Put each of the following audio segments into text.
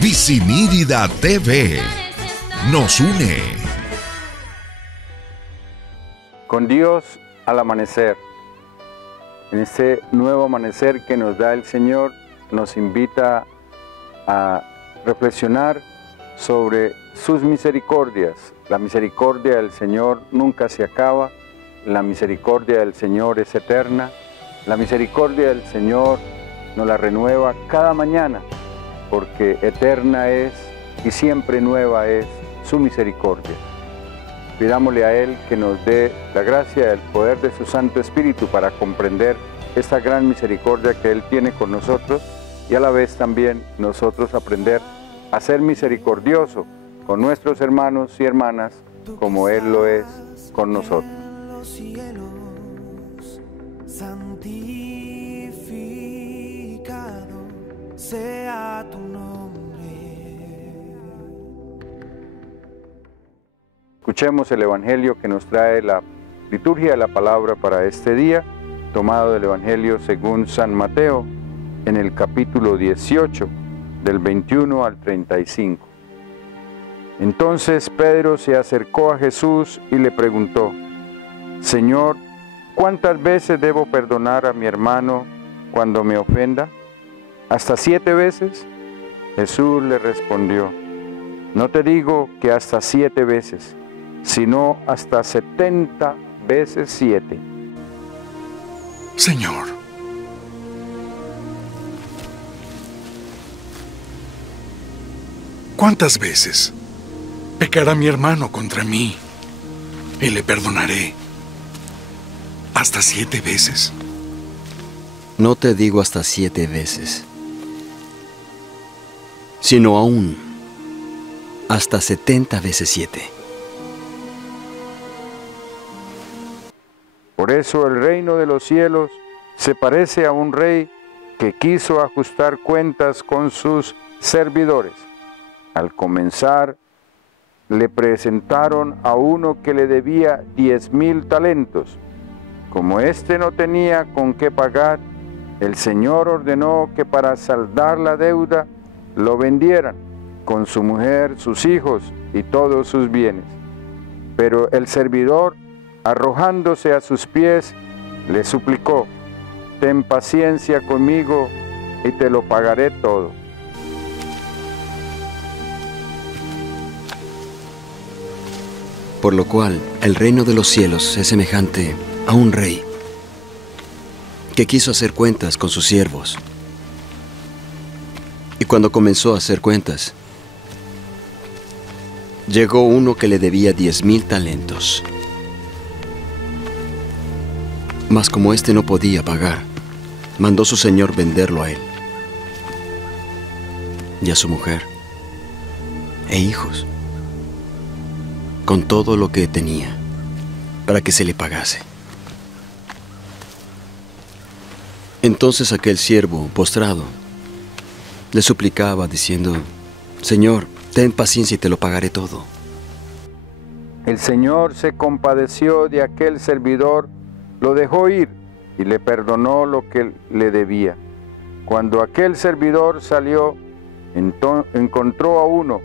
Visimírida TV nos une. Con Dios al amanecer. En este nuevo amanecer que nos da el Señor, nos invita a reflexionar sobre sus misericordias. La misericordia del Señor nunca se acaba, la misericordia del Señor es eterna, la misericordia del Señor nos la renueva cada mañana, porque eterna es y siempre nueva es su misericordia. Pidámosle a Él que nos dé la gracia y el poder de su Santo Espíritu para comprender esta gran misericordia que Él tiene con nosotros y a la vez también nosotros aprender a ser misericordioso con nuestros hermanos y hermanas como Él lo es con nosotros. Santificado sea tu nombre. Escuchemos el Evangelio que nos trae la liturgia de la palabra para este día, tomado del Evangelio según San Mateo, en el capítulo 18, del 21 al 35. Entonces Pedro se acercó a Jesús y le preguntó: Señor, ¿cuántas veces debo perdonar a mi hermano cuando me ofenda? ¿Hasta 7 veces? Jesús le respondió: no te digo que hasta 7 veces, sino hasta 70 veces 7. Señor, ¿cuántas veces pecará mi hermano contra mí y le perdonaré? ¿Hasta 7 veces? No te digo hasta 7 veces, sino aún hasta 70 veces 7. Por eso el reino de los cielos se parece a un rey que quiso ajustar cuentas con sus servidores. Al comenzar, le presentaron a uno que le debía 10,000 talentos. Como éste no tenía con qué pagar, el Señor ordenó que para saldar la deuda lo vendieran, con su mujer, sus hijos y todos sus bienes. Pero el servidor, arrojándose a sus pies, le suplicó: ten paciencia conmigo y te lo pagaré todo. Por lo cual, el reino de los cielos es semejante a un rey que quiso hacer cuentas con sus siervos. Y cuando comenzó a hacer cuentas, llegó uno que le debía 10,000 talentos. Mas como éste no podía pagar, mandó su señor venderlo a él, y a su mujer, e hijos, con todo lo que tenía, para que se le pagase. Entonces aquel siervo, postrado, le suplicaba, diciendo: Señor, ten paciencia y te lo pagaré todo. El Señor se compadeció de aquel servidor, lo dejó ir y le perdonó lo que le debía. Cuando aquel servidor salió, encontró a uno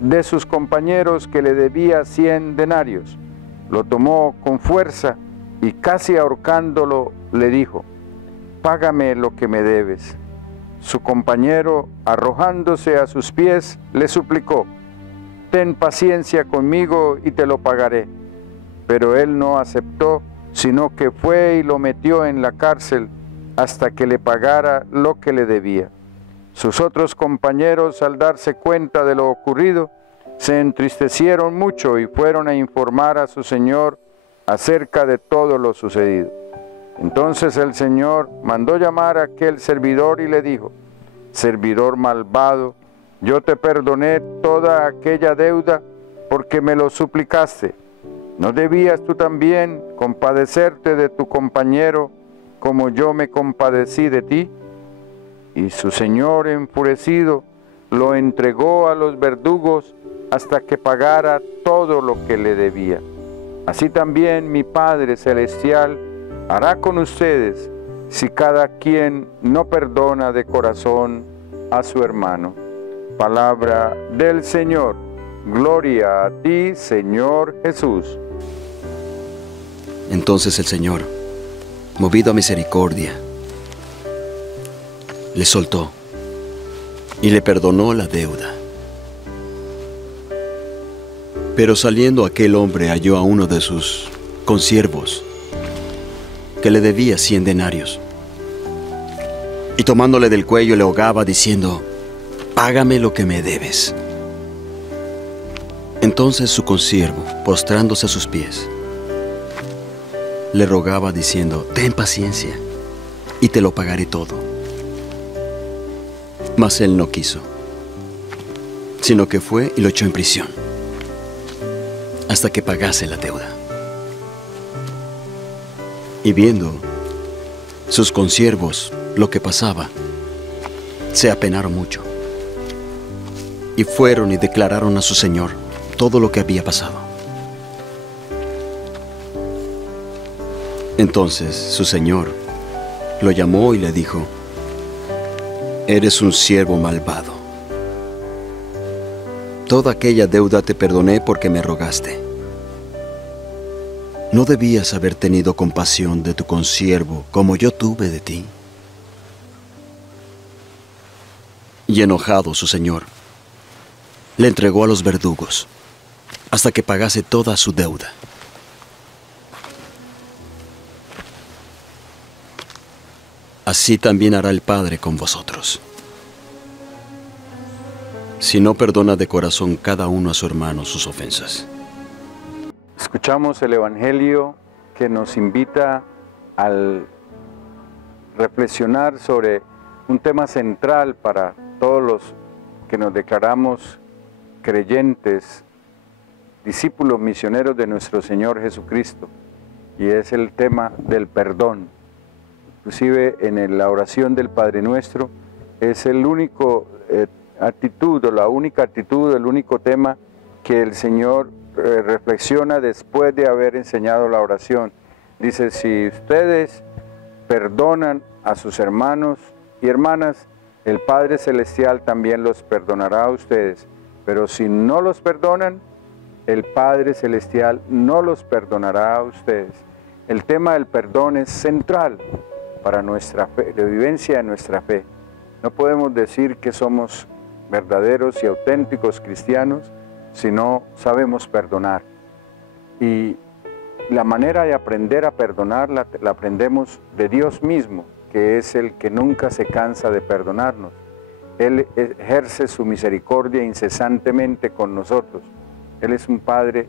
de sus compañeros que le debía 100 denarios. Lo tomó con fuerza y casi ahorcándolo le dijo: págame lo que me debes. Su compañero, arrojándose a sus pies, le suplicó: ten paciencia conmigo y te lo pagaré. Pero él no aceptó, sino que fue y lo metió en la cárcel hasta que le pagara lo que le debía. Sus otros compañeros, al darse cuenta de lo ocurrido, se entristecieron mucho y fueron a informar a su señor acerca de todo lo sucedido. Entonces el Señor mandó llamar a aquel servidor y le dijo: servidor malvado, yo te perdoné toda aquella deuda porque me lo suplicaste. ¿No debías tú también compadecerte de tu compañero como yo me compadecí de ti? Y su señor, enfurecido, lo entregó a los verdugos hasta que pagara todo lo que le debía. Así también mi Padre Celestial hará con ustedes si cada quien no perdona de corazón a su hermano. Palabra del Señor. Gloria a ti, Señor Jesús. Entonces el Señor, movido a misericordia, le soltó y le perdonó la deuda. Pero saliendo aquel hombre halló a uno de sus consiervos que le debía 100 denarios. Y tomándole del cuello le ahogaba diciendo: «Págame lo que me debes». Entonces su consiervo, postrándose a sus pies, le rogaba diciendo: «Ten paciencia, y te lo pagaré todo». Mas él no quiso, sino que fue y lo echó en prisión, hasta que pagase la deuda. Y viendo sus consiervos lo que pasaba, se apenaron mucho, y fueron y declararon a su señor todo lo que había pasado. Entonces su señor lo llamó y le dijo: «Eres un siervo malvado. Toda aquella deuda te perdoné porque me rogaste. ¿No debías haber tenido compasión de tu consiervo como yo tuve de ti?». Y enojado su señor, le entregó a los verdugos hasta que pagase toda su deuda. Así también hará el Padre con vosotros, si no perdona de corazón cada uno a su hermano sus ofensas. Escuchamos el Evangelio que nos invita al reflexionar sobre un tema central para todos los que nos declaramos creyentes, discípulos misioneros de nuestro Señor Jesucristo, y es el tema del perdón. Inclusive en la oración del Padre Nuestro es el único actitud, o la única actitud, el único tema que el Señor reflexiona después de haber enseñado la oración. Dice: si ustedes perdonan a sus hermanos y hermanas, el Padre Celestial también los perdonará a ustedes. Pero si no los perdonan, el Padre Celestial no los perdonará a ustedes. El tema del perdón es central para nuestra fe, la vivencia de nuestra fe. No podemos decir que somos verdaderos y auténticos cristianos si no sabemos perdonar. Y la manera de aprender a perdonar la aprendemos de Dios mismo, que es el que nunca se cansa de perdonarnos. Él ejerce su misericordia incesantemente con nosotros. Él es un Padre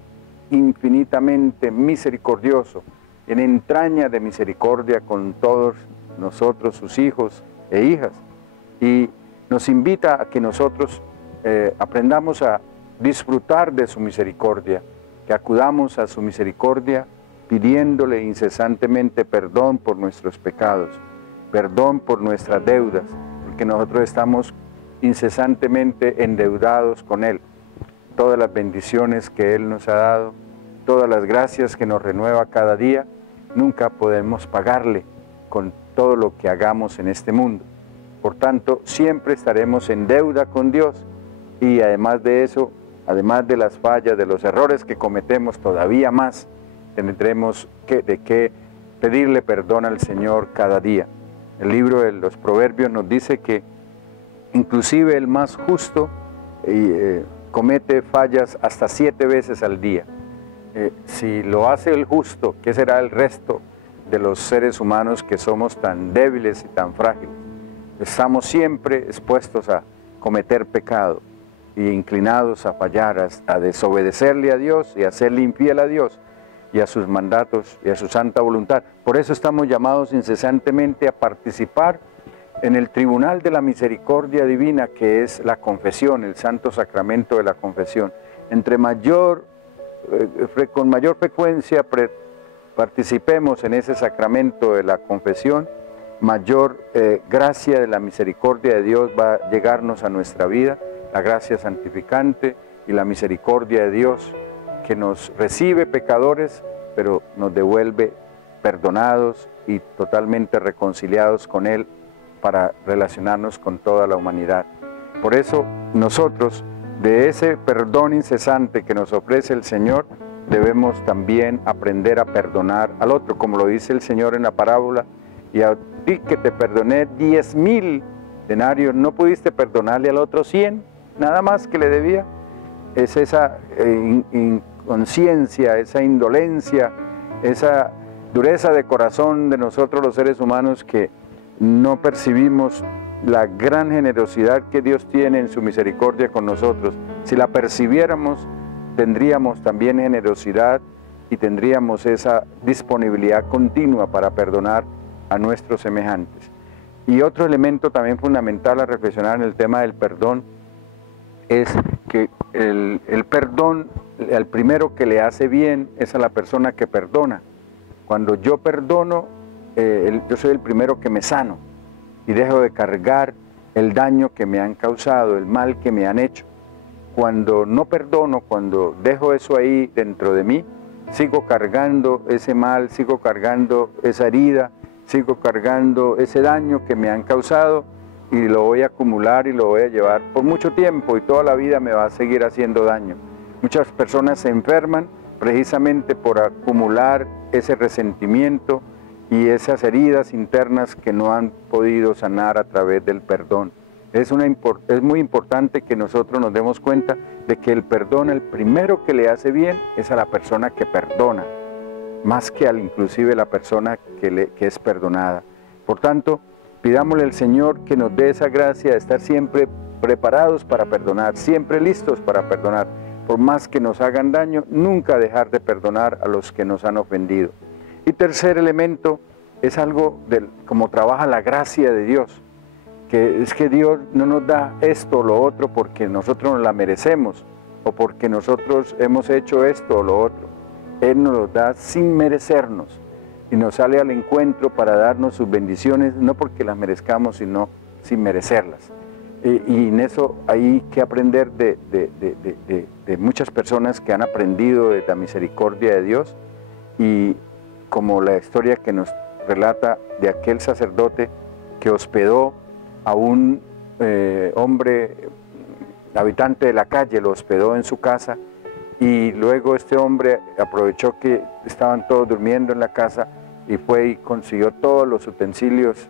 infinitamente misericordioso, en entraña de misericordia con todos nosotros, sus hijos e hijas. Y nos invita a que nosotros aprendamos a disfrutar de su misericordia, que acudamos a su misericordia pidiéndole incesantemente perdón por nuestros pecados, perdón por nuestras deudas, porque nosotros estamos incesantemente endeudados con Él. Todas las bendiciones que Él nos ha dado, todas las gracias que nos renueva cada día, nunca podemos pagarle con todo lo que hagamos en este mundo. Por tanto, siempre estaremos en deuda con Dios, y además de eso, además de las fallas, de los errores que cometemos, todavía más tendremos que pedirle perdón al Señor cada día. El libro de los Proverbios nos dice que inclusive el más justo comete fallas hasta 7 veces al día. Si lo hace el justo, ¿qué será el resto de los seres humanos que somos tan débiles y tan frágiles? Estamos siempre expuestos a cometer pecado y inclinados a fallar, a desobedecerle a Dios y a serle infiel a Dios y a sus mandatos y a su santa voluntad. Por eso estamos llamados incesantemente a participar en el tribunal de la misericordia divina, que es la confesión, el santo sacramento de la confesión. Con mayor frecuencia participemos en ese sacramento de la confesión, mayor gracia de la misericordia de Dios va a llegarnos a nuestra vida, la gracia santificante y la misericordia de Dios, que nos recibe pecadores, pero nos devuelve perdonados y totalmente reconciliados con Él para relacionarnos con toda la humanidad. Por eso nosotros, de ese perdón incesante que nos ofrece el Señor, debemos también aprender a perdonar al otro, como lo dice el Señor en la parábola: y a ti que te perdoné 10,000 denarios, ¿no pudiste perdonarle al otro 100? Nada más que le debía. Es esa inconsciencia, esa indolencia, esa dureza de corazón de nosotros los seres humanos, que no percibimos la gran generosidad que Dios tiene en su misericordia con nosotros. Si la percibiéramos, tendríamos también generosidad y tendríamos esa disponibilidad continua para perdonar a nuestros semejantes. Y otro elemento también fundamental a reflexionar en el tema del perdón es que el perdón, el primero que le hace bien es a la persona que perdona. Cuando yo perdono, yo soy el primero que me sano y dejo de cargar el daño que me han causado, el mal que me han hecho. Cuando no perdono, cuando dejo eso ahí dentro de mí, sigo cargando ese mal, sigo cargando esa herida, sigo cargando ese daño que me han causado, y lo voy a acumular y lo voy a llevar por mucho tiempo, y toda la vida me va a seguir haciendo daño. Muchas personas se enferman precisamente por acumular ese resentimiento y esas heridas internas que no han podido sanar a través del perdón. Es muy importante que nosotros nos demos cuenta de que el perdón, el primero que le hace bien es a la persona que perdona, más que inclusive la persona que es perdonada. Por tanto, pidámosle al Señor que nos dé esa gracia de estar siempre preparados para perdonar, siempre listos para perdonar. Por más que nos hagan daño, nunca dejar de perdonar a los que nos han ofendido. Y tercer elemento es algo como trabaja la gracia de Dios, que es que Dios no nos da esto o lo otro porque nosotros nos la merecemos o porque nosotros hemos hecho esto o lo otro. Él nos lo da sin merecernos y nos sale al encuentro para darnos sus bendiciones, no porque las merezcamos, sino sin merecerlas. Y en eso hay que aprender de muchas personas que han aprendido de la misericordia de Dios, y como la historia que nos relata de aquel sacerdote que hospedó a un hombre habitante de la calle, lo hospedó en su casa, y luego este hombre aprovechó que estaban todos durmiendo en la casa y fue y consiguió todos los utensilios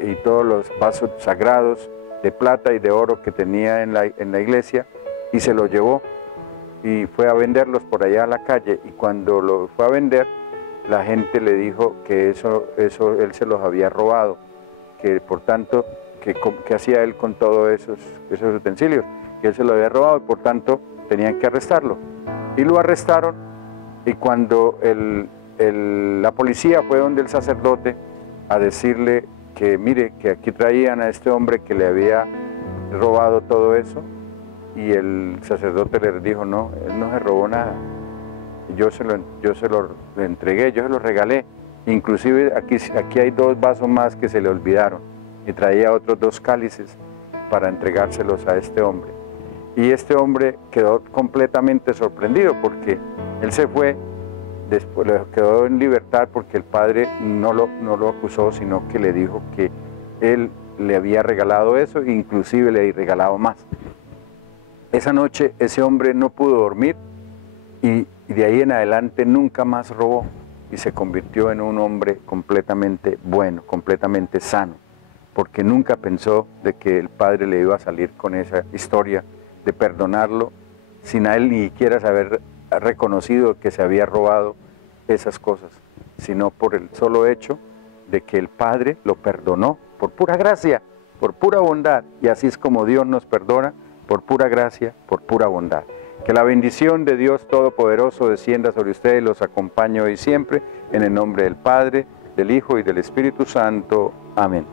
y todos los vasos sagrados de plata y de oro que tenía en la iglesia, y se los llevó y fue a venderlos por allá a la calle. Y cuando lo fue a vender, la gente le dijo que eso él se los había robado, que por tanto, ¿qué hacía él con todos esos utensilios? Que él se los había robado y por tanto tenían que arrestarlo. Y lo arrestaron, y cuando la policía fue donde el sacerdote a decirle que mire, que aquí traían a este hombre que le había robado todo eso, y el sacerdote le dijo: no, él no se robó nada, yo se lo entregué, yo se lo regalé, inclusive aquí hay 2 vasos más que se le olvidaron, y traía otros 2 cálices para entregárselos a este hombre. Y este hombre quedó completamente sorprendido, porque él se fue, después quedó en libertad porque el padre no lo acusó, sino que le dijo que él le había regalado eso, e inclusive le había regalado más. Esa noche ese hombre no pudo dormir, y de ahí en adelante nunca más robó, y se convirtió en un hombre completamente bueno, completamente sano, porque nunca pensó de que el padre le iba a salir con esa historia de perdonarlo sin a él ni siquiera saber reconocido que se había robado esas cosas, sino por el solo hecho de que el Padre lo perdonó por pura gracia, por pura bondad, y así es como Dios nos perdona, por pura gracia, por pura bondad. Que la bendición de Dios Todopoderoso descienda sobre ustedes y los acompañe hoy y siempre, en el nombre del Padre, del Hijo y del Espíritu Santo. Amén.